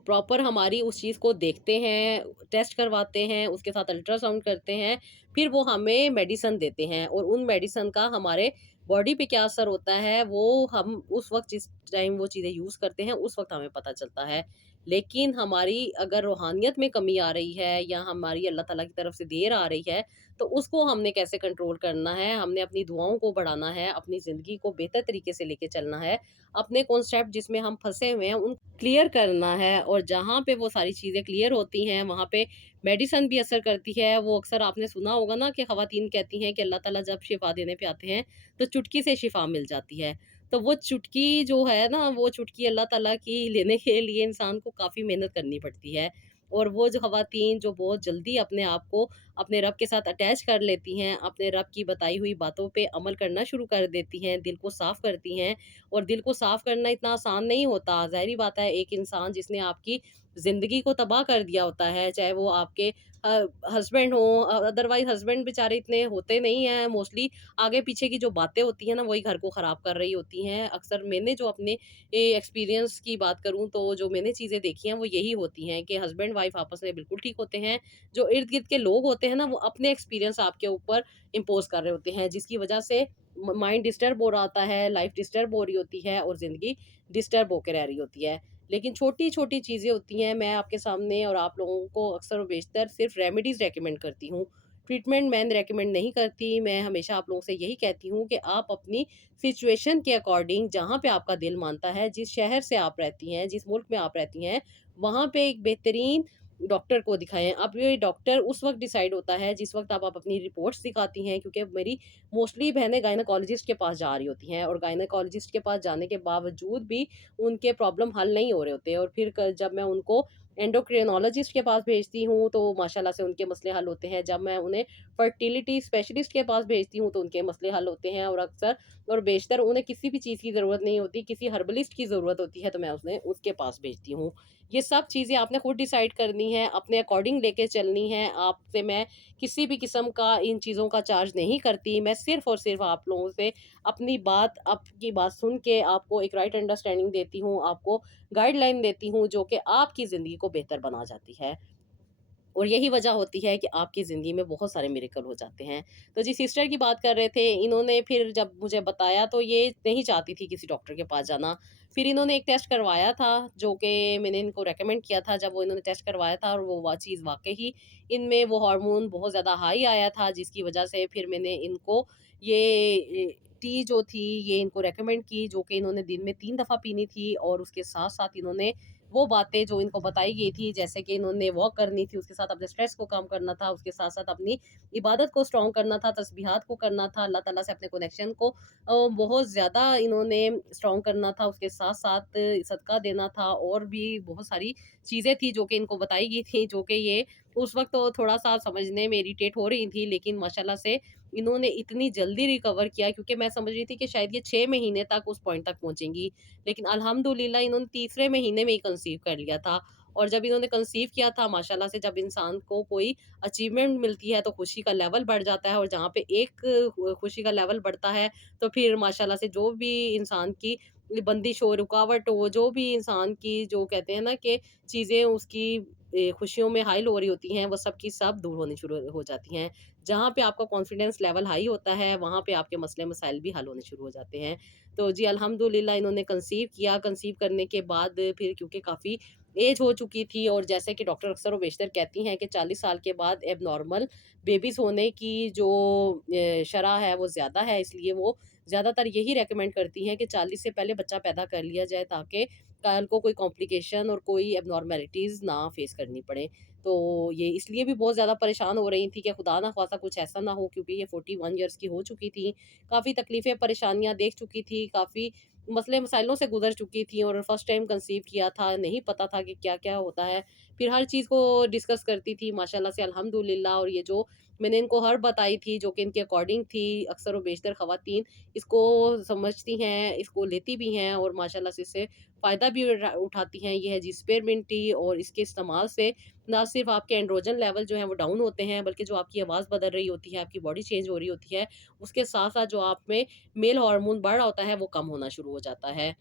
प्रॉपर हमारी उस चीज़ को देखते हैं, टेस्ट करवाते हैं, उसके साथ अल्ट्रासाउंड करते हैं, फिर वो हमें मेडिसिन देते हैं, और उन मेडिसिन का हमारे बॉडी पे क्या असर होता है, वो हम उस वक़्त जिस टाइम वो चीज़ें यूज़ करते हैं, उस वक़्त हमें पता चलता है। लेकिन हमारी अगर रूहानियत में कमी आ रही है, या हमारी अल्लाह ताला की तरफ से देर आ रही है, तो उसको हमने कैसे कंट्रोल करना है, हमने अपनी दुआओं को बढ़ाना है, अपनी ज़िंदगी को बेहतर तरीके से लेके चलना है, अपने कॉन्सेप्ट जिसमें हम फँसे हुए हैं, उन क्लियर करना है, और जहाँ पे वो सारी चीज़ें क्लियर होती हैं, वहाँ पे मेडिसिन भी असर करती है। वो अक्सर आपने सुना होगा ना कि ख़वातीन कहती हैं कि अल्लाह ताला जब शिफ़ा देने पे आते हैं, तो चुटकी से शिफ़ा मिल जाती है। तो वो चुटकी जो है ना, वो चुटकी अल्लाह ताला की लेने के लिए इंसान को काफ़ी मेहनत करनी पड़ती है। और वो जो ख़वातीन जो बहुत जल्दी अपने आप को अपने रब के साथ अटैच कर लेती हैं, अपने रब की बताई हुई बातों पे अमल करना शुरू कर देती हैं, दिल को साफ़ करती हैं, और दिल को साफ करना इतना आसान नहीं होता। ज़ाहिर-सी बात है, एक इंसान जिसने आपकी ज़िंदगी को तबाह कर दिया होता है, चाहे वो आपके हस्बैंड हो, अदरवाइज़ हस्बैंड बेचारे इतने होते नहीं हैं मोस्टली, आगे पीछे की जो बातें होती हैं ना वही घर को ख़राब कर रही होती हैं। अक्सर मैंने जो अपने एक्सपीरियंस की बात करूँ तो जो मैंने चीज़ें देखी हैं वो यही होती हैं कि हस्बैंड वाइफ़ आपस में बिल्कुल ठीक होते हैं। जो इर्द-गिर्द के लोग होते हैं ना वो अपने एक्सपीरियंस आपके ऊपर इम्पोज़ कर रहे होते हैं, जिसकी वज़ह से माइंड डिस्टर्ब हो रहा होता है, लाइफ़ डिस्टर्ब हो रही होती है और ज़िंदगी डिस्टर्ब होके रह रही होती है। लेकिन छोटी-छोटी चीज़ें होती हैं, मैं आपके सामने और आप लोगों को अक्सर और बेशतर सिर्फ़ रेमेडीज़ रिकमेंड करती हूँ। ट्रीटमेंट मैं रिकमेंड नहीं करती, मैं हमेशा आप लोगों से यही कहती हूँ कि आप अपनी सिचुएशन के अकॉर्डिंग जहाँ पे आपका दिल मानता है, जिस शहर से आप रहती हैं, जिस मुल्क में आप रहती हैं, वहाँ पे एक बेहतरीन डॉक्टर को दिखाएँ। अब ये डॉक्टर उस वक़्त डिसाइड होता है जिस वक़्त आप अपनी रिपोर्ट्स दिखाती हैं, क्योंकि मेरी मोस्टली बहनें गायनेकोलॉजिस्ट के पास जा रही होती हैं और गायनेकोलॉजिस्ट के पास जाने के बावजूद भी उनके प्रॉब्लम हल नहीं हो रहे होते और फिर जब मैं उनको एंडोक्रिनोलॉजिस्ट के पास भेजती हूँ तो माशाल्लाह से उनके मसले हल होते हैं। जब मैं उन्हें फर्टिलिटी स्पेशलिस्ट के पास भेजती हूँ तो उनके मसले हल होते हैं और अक्सर और बेशतर उन्हें किसी भी चीज़ की ज़रूरत नहीं होती, किसी हर्बलिस्ट की ज़रूरत होती है तो मैं उन्हें उसके पास भेजती हूँ। ये सब चीज़ें आपने खुद डिसाइड करनी है, अपने अकॉर्डिंग लेके चलनी है। आपसे मैं किसी भी किस्म का इन चीज़ों का चार्ज नहीं करती। मैं सिर्फ़ और सिर्फ़ आप लोगों से अपनी बात, आपकी बात सुन के आपको एक राइट अंडरस्टैंडिंग देती हूँ, आपको गाइडलाइन देती हूँ जो कि आपकी ज़िंदगी को बेहतर बना जाती है। और यही वजह होती है कि आपकी ज़िंदगी में बहुत सारे मिरेकल हो जाते हैं। तो जी सिस्टर की बात कर रहे थे, इन्होंने फिर जब मुझे बताया तो ये नहीं चाहती थी किसी डॉक्टर के पास जाना। फिर इन्होंने एक टेस्ट करवाया था जो कि मैंने इनको रिकमेंड किया था, जब वो इन्होंने टेस्ट करवाया था और वो चीज़ वाक़ई ही इनमें वो हार्मोन बहुत ज़्यादा हाई आया था, जिसकी वजह से फिर मैंने इनको ये टी जो थी ये इनको रिकमेंड की, जो कि इन्होंने दिन में 3 दफ़ा पीनी थी और उसके साथ-साथ इन्होंने वो बातें जो इनको बताई गई थी, जैसे कि इन्होंने वॉक करनी थी, उसके साथ अपने स्ट्रेस को कम करना था, उसके साथ-साथ अपनी इबादत को स्ट्रॉन्ग करना था, तस्बीहात को करना था, अल्लाह ताला से अपने कनेक्शन को बहुत ज़्यादा इन्होंने स्ट्रॉन्ग करना था, उसके साथ-साथ सदका देना था और भी बहुत सारी चीज़ें थी जो कि इनको बताई गई थी, जो कि ये उस वक़्त तो थोड़ा-सा समझने में इरिटेट हो रही थी, लेकिन माशाल्लाह से इन्होंने इतनी जल्दी रिकवर किया, क्योंकि मैं समझ रही थी कि शायद ये 6 महीने तक उस पॉइंट तक पहुँचेंगी। लेकिन अल्हम्दुलिल्लाह इन्होंने तीसरे महीने में ही कंसीव कर लिया था और जब इन्होंने कंसीव किया था माशाल्लाह से, जब इंसान को कोई अचीवमेंट मिलती है तो खुशी का लेवल बढ़ जाता है और जहाँ पे एक खुशी का लेवल बढ़ता है तो फिर माशाल्लाह से जो भी इंसान की बंदिश हो, रुकावट हो, जो भी इंसान की जो कहते हैं ना कि चीज़ें उसकी खुशियों में हाइल हो रही होती हैं, वो सब की सब दूर होनी शुरू हो जाती हैं। जहाँ पे आपका कॉन्फिडेंस लेवल हाई होता है, वहाँ पे आपके मसले मसाइल भी हल होने शुरू हो जाते हैं। तो जी अल्हम्दुलिल्लाह इन्होंने कंसीव किया, कंसीव करने के बाद फिर क्योंकि काफ़ी एज हो चुकी थी और जैसे कि डॉक्टर अक्सर व बेशतर कहती हैं कि 40 साल के बाद एबनॉर्मल बेबीज़ होने की जो शरह है वो ज़्यादा है, इसलिए वो ज़्यादातर यही रिकमेंड करती हैं कि 40 से पहले बच्चा पैदा कर लिया जाए, ताकि कल को कोई कॉम्प्लिकेशन और कोई एबनॉर्मेलिटीज़ ना फेस करनी पड़े। तो ये इसलिए भी बहुत ज़्यादा परेशान हो रही थी कि खुदा ना ख़ास्ता कुछ ऐसा ना हो, क्योंकि ये 41 ईयर्स की हो चुकी थी। काफ़ी तकलीफ़ें, परेशानियाँ देख चुकी थी, काफ़ी मसले मसाइलों से गुज़र चुकी थी और फर्स्ट टाइम कंसीव किया था, नहीं पता था कि क्या-क्या होता है। फिर हर चीज़ को डिस्कस करती थी माशाल्लाह से अल्हम्दुलिल्लाह, और ये जो मैंने इनको हर्ब बताई थी जो कि इनके अकॉर्डिंग थी, अक्सर व बेशतर ख़वातीन इसको समझती हैं, इसको लेती भी हैं और माशाल्लाह से इससे फ़ायदा भी उठाती हैं। ये है जी स्पेयरमिंट टी, और इसके इस्तेमाल से ना सिर्फ़ आपके एंड्रोजन लेवल जो हैं वो डाउन होते हैं, बल्कि जो आपकी आवाज़ बदल रही होती है, आपकी बॉडी चेंज हो रही होती है, उसके साथ-साथ जो आप में मेल हार्मोन बढ़ रहा होता है, वो कम होना शुरू हो जाता है।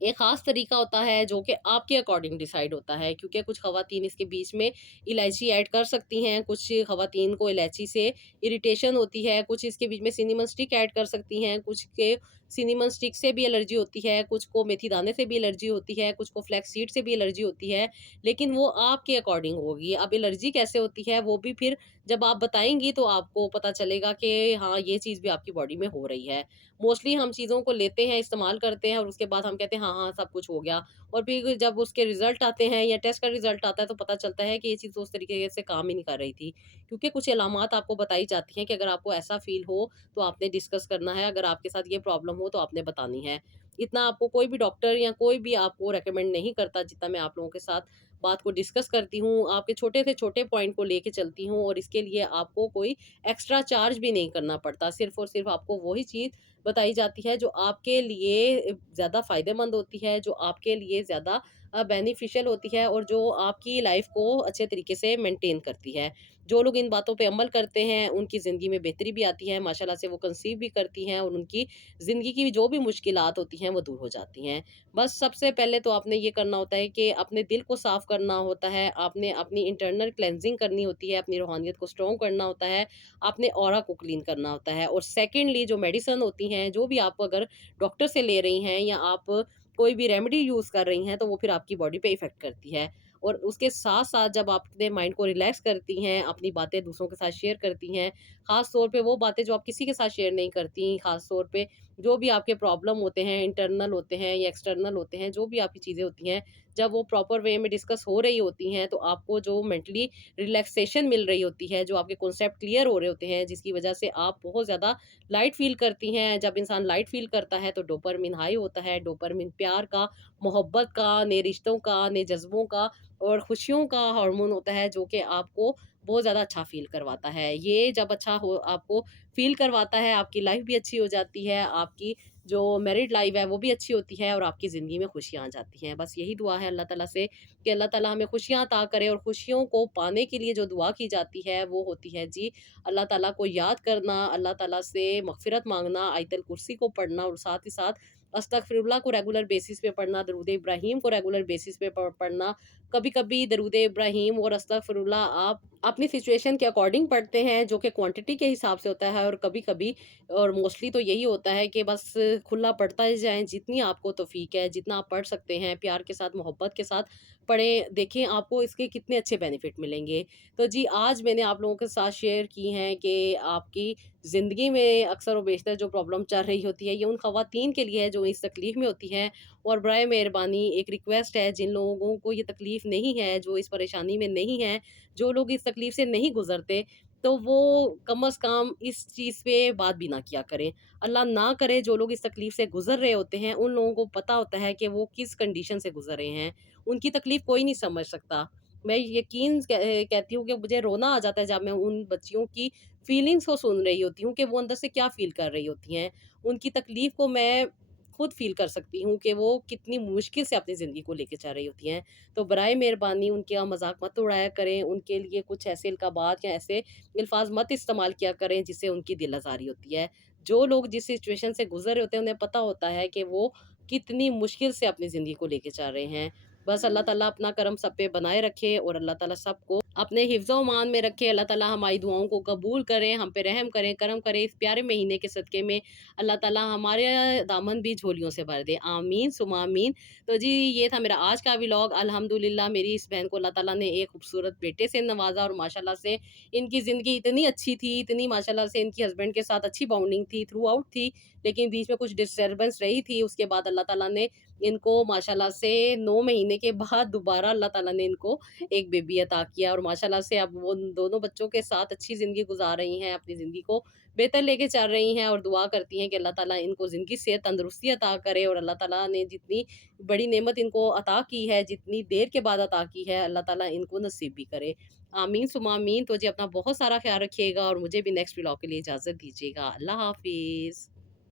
एक ख़ास तरीका होता है जो कि आपके अकॉर्डिंग डिसाइड होता है, क्योंकि कुछ ख़वातीन इसके बीच में इलायची ऐड कर सकती हैं, कुछ ख़वातीन को इलायची से इरिटेशन होती है, कुछ इसके बीच में सिनेमन स्टिक ऐड कर सकती हैं, कुछ के सिनेमन स्टिक से भी एलर्जी होती है, कुछ को मेथी दाने से भी एलर्जी होती है, कुछ को फ्लैक्स सीड से भी एलर्जी होती है, लेकिन वो आपके अकॉर्डिंग होगी। अब एलर्जी कैसे होती है वो भी फिर जब आप बताएँगी तो आपको पता चलेगा कि हाँ, ये चीज़ भी आपकी बॉडी में हो रही है। मोस्टली हम चीज़ों को लेते हैं, इस्तेमाल करते हैं और उसके बाद हम कहते हैं हाँ, हाँ, सब कुछ हो गया, और फिर जब उसके रिज़ल्ट आते हैं या टेस्ट का रिज़ल्ट आता है तो पता चलता है कि ये चीज़ तो उस तरीके से काम ही नहीं कर रही थी। क्योंकि कुछ अलामात आपको बताई जाती हैं कि अगर आपको ऐसा फ़ील हो तो आपने डिस्कस करना है, अगर आपके साथ ये प्रॉब्लम हो तो आपने बतानी है। इतना आपको कोई भी डॉक्टर या कोई भी आपको रिकमेंड नहीं करता जितना मैं आप लोगों के साथ बात को डिस्कस करती हूँ, आपके छोटे से छोटे पॉइंट को लेके चलती हूँ और इसके लिए आपको कोई एक्स्ट्रा चार्ज भी नहीं करना पड़ता। सिर्फ़ और सिर्फ़ आपको वही चीज़ बताई जाती है, जो आपके लिए ज़्यादा फ़ायदेमंद होती है, जो आपके लिए ज़्यादा बेनिफिशियल होती है और जो आपकी लाइफ़ को अच्छे तरीके से मेंटेन करती है। जो लोग इन बातों पे अमल करते हैं, उनकी ज़िंदगी में बेहतरी भी आती है, माशाल्लाह से वो कंसीव भी करती हैं और उनकी ज़िंदगी की जो भी मुश्किलात होती हैं, वो दूर हो जाती हैं। बस सबसे पहले तो आपने ये करना होता है कि अपने दिल को साफ़ करना होता है, आपने अपनी इंटरनल क्लेंजिंग करनी होती है, अपनी रूहानियत को स्ट्रॉन्ग करना होता है, आपने ऑरा को क्लीन करना होता है और सेकंडली जो मेडिसिन होती हैं, जो भी आप अगर डॉक्टर से ले रही हैं या आप कोई भी रेमेडी यूज़ कर रही हैं, तो वो फिर आपकी बॉडी पे इफ़ेक्ट करती है। और उसके साथ-साथ जब आप अपने माइंड को रिलैक्स करती हैं, अपनी बातें दूसरों के साथ शेयर करती हैं, ख़ास तौर पे वो बातें जो आप किसी के साथ शेयर नहीं करती, ख़ास तौर पे जो भी आपके प्रॉब्लम होते हैं, इंटरनल होते हैं या एक्सटर्नल होते हैं, जो भी आपकी चीज़ें होती हैं, जब वो प्रॉपर वे में डिस्कस हो रही होती हैं, तो आपको जो मेंटली रिलैक्सेशन मिल रही होती है, जो आपके कॉन्सेप्ट क्लियर हो रहे होते हैं, जिसकी वजह से आप बहुत ज़्यादा लाइट फ़ील करती हैं। जब इंसान लाइट फ़ील करता है, तो डोपामाइन हाई होता है। डोपामाइन प्यार का, मोहब्बत का, नए रिश्तों का, नए जज़्बों का और खुशियों का हार्मोन होता है, जो कि आपको बहुत ज़्यादा अच्छा फ़ील करवाता है। ये जब अच्छा हो आपको फ़ील करवाता है, आपकी लाइफ़ भी अच्छी हो जाती है, आपकी जो मैरिड लाइफ़ है, वो भी अच्छी होती है और आपकी ज़िंदगी में खुशियाँ आ जाती हैं। बस यही दुआ है अल्लाह ताला से कि अल्लाह ताला हमें खुशियाँ अता करे और खुशियों को पाने के लिए जो दुआ की जाती है, वो होती है जी, अल्लाह ताला को याद करना, अल्लाह ताला से मग़फ़िरत माँगना, आयतल कुर्सी को पढ़ना और साथ ही साथ अस्तगफिरुल्लाह को रेगुलर बेसिस पे पढ़ना, दरूद इब्राहीम को रेगुलर बेसिस पे पढ़ना। कभी-कभी दरूद इब्राहीम और अस्तगफिरुल्लाह आप अपनी सिचुएशन के अकॉर्डिंग पढ़ते हैं, जो कि क्वांटिटी के हिसाब से होता है और कभी-कभी और मोस्टली तो यही होता है कि बस खुला पढ़ता ही जाएँ, जितनी आपको तौफ़ीक है, जितना आप पढ़ सकते हैं, प्यार के साथ, मोहब्बत के साथ पढ़ें। देखें आपको इसके कितने अच्छे बेनिफिट मिलेंगे। तो जी, आज मैंने आप लोगों के साथ शेयर की हैं कि आपकी ज़िंदगी में अक्सर व बेशतर जो प्रॉब्लम चल रही होती है, ये उन ख़वातीन के लिए है जो इस तकलीफ़ में होती हैं और बराए मेहरबानी एक रिक्वेस्ट है, जिन लोगों को ये तकलीफ़ नहीं है, जो इस परेशानी में नहीं हैं, जो लोग इस तकलीफ़ से नहीं गुज़रते, तो वो कम अज़ कम इस चीज़ पे बात भी ना किया करें। अल्लाह ना करे जो लोग इस तकलीफ़ से गुज़र रहे होते हैं, उन लोगों को पता होता है कि वो किस कंडीशन से गुज़र रहे हैं। उनकी तकलीफ़ कोई नहीं समझ सकता। मैं यकीन कहती हूँ कि मुझे रोना आ जाता है जब मैं उन बच्चियों की फीलिंग्स को सुन रही होती हूँ कि वो अंदर से क्या फ़ील कर रही होती हैं। उनकी तकलीफ़ को मैं खुद फ़ील कर सकती हूँ कि वो कितनी मुश्किल से अपनी ज़िंदगी को लेके चल रही होती हैं। तो बराए मेहरबानी उनका मज़ाक मत उड़ाया करें, उनके लिए कुछ ऐसे इल्क़ाबात या ऐसे अल्फ़ाज़ मत इस्तेमाल किया करें जिससे उनकी दिल आज़ारी होती है। जो लोग जिस सिचुएशन से गुज़र रहे होते हैं, उन्हें पता होता है कि वो कितनी मुश्किल से अपनी ज़िंदगी को लेके चल रहे हैं। बस अल्लाह ताला अपना करम सब पे बनाए रखे और अल्लाह ताला सबको अपने हिफ्ज़-ओ-मान में रखे। अल्लाह ताला हमारी दुआओं को कबूल करें, हम पे रहम करें, करम करें। इस प्यारे महीने के सदक़े में अल्लाह ताला हमारे दामन भी झोलियों से भर दे। आमीन सुम्मा आमीन। तो जी, ये था मेरा आज का व्लॉग। अल्हम्दुलिल्लाह मेरी इस बहन को अल्लाह ताला ने एक खूबसूरत बेटे से नवाज़ा और माशाल्लाह से इनकी ज़िंदगी इतनी अच्छी थी, इतनी माशाल्लाह से इनकी हस्बैंड के साथ अच्छी बॉन्डिंग थी, थ्रू आउट थी, लेकिन बीच में कुछ डिस्टर्बेंस रही थी। उसके बाद अल्लाह ताला ने इनको माशाल्लाह से 9 महीने के बाद दोबारा अल्लाह ताला ने इनको एक बेबी अता किया और माशाल्लाह से अब वो दोनों बच्चों के साथ अच्छी ज़िंदगी गुज़ार रही हैं, अपनी ज़िंदगी को बेहतर लेके चल रही हैं और दुआ करती हैं कि अल्लाह ताला इनको ज़िंदगी, सेहत, तंदुरुस्ती अता करे और अल्लाह ताला ने जितनी बड़ी नेमत इनको अता की है, जितनी देर के बाद अता की है, अल्लाह ताला इनको नसीब भी करे। आमीन सुम्मा आमीन। तो जी, अपना बहुत सारा ख़्याल रखिएगा और मुझे भी नेक्स्ट व्लॉग के लिए इजाज़त दीजिएगा। अल्लाह हाफ़िज़।